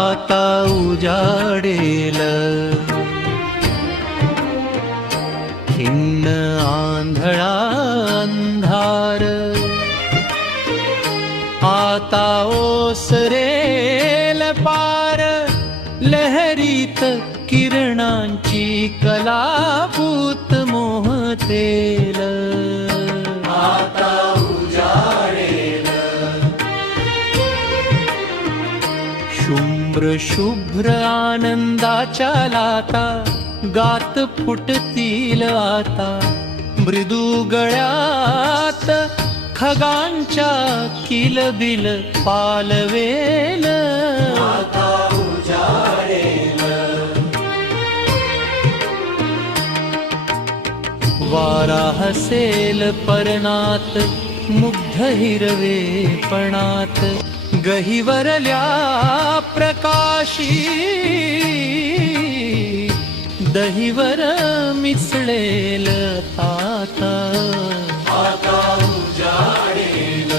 आता उजाडेल, खिन्न आंधळा अंधार आता ओसरेल पार, लहरीत किरणांची कलाभूत मोहतेल. आता उजाडेल, शुभ्र शुभ्र आनंदाच्या लाटा गात फुटतील आता, मृदू गळ्यात खगांच्या किलबिल पालवेल. आता उजाडेल, वारा हसेल पर्णात, मुग्ध हिरवेपणात, गहिवरल्या प्रकाशी दहीवर मिसळेल आता. आता उजाडेल,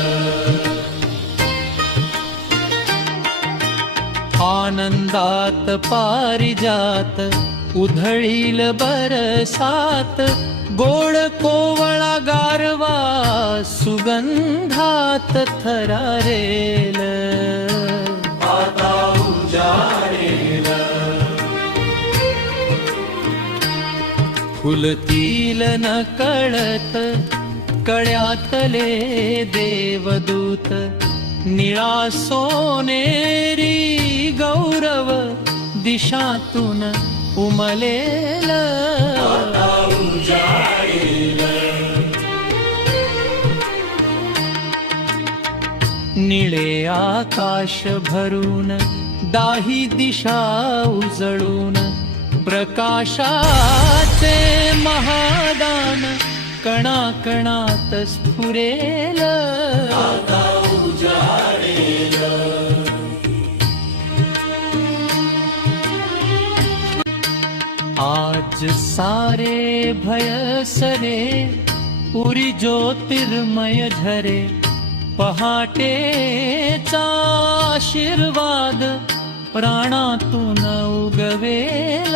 आनंदात पारिजात उधळील बरसात, गोड कोवळा गारवा सुगंधात थरारेल. आता उजाडेल, फुलतील नकळत कळ्यातले देवदूत, निळा सोनेरी गौरव दिशातून उमलेल. आता उजाडेल, निळे आकाश भरून दाही दिशा उजळून, प्रकाशाचे महादान कणाकणात स्फुरेल. आता उजाडेल, आज सारे भयसरे उरी ज्योतिर्मय झरे, पहाटेचा आशीर्वाद प्राणातून उगवेल.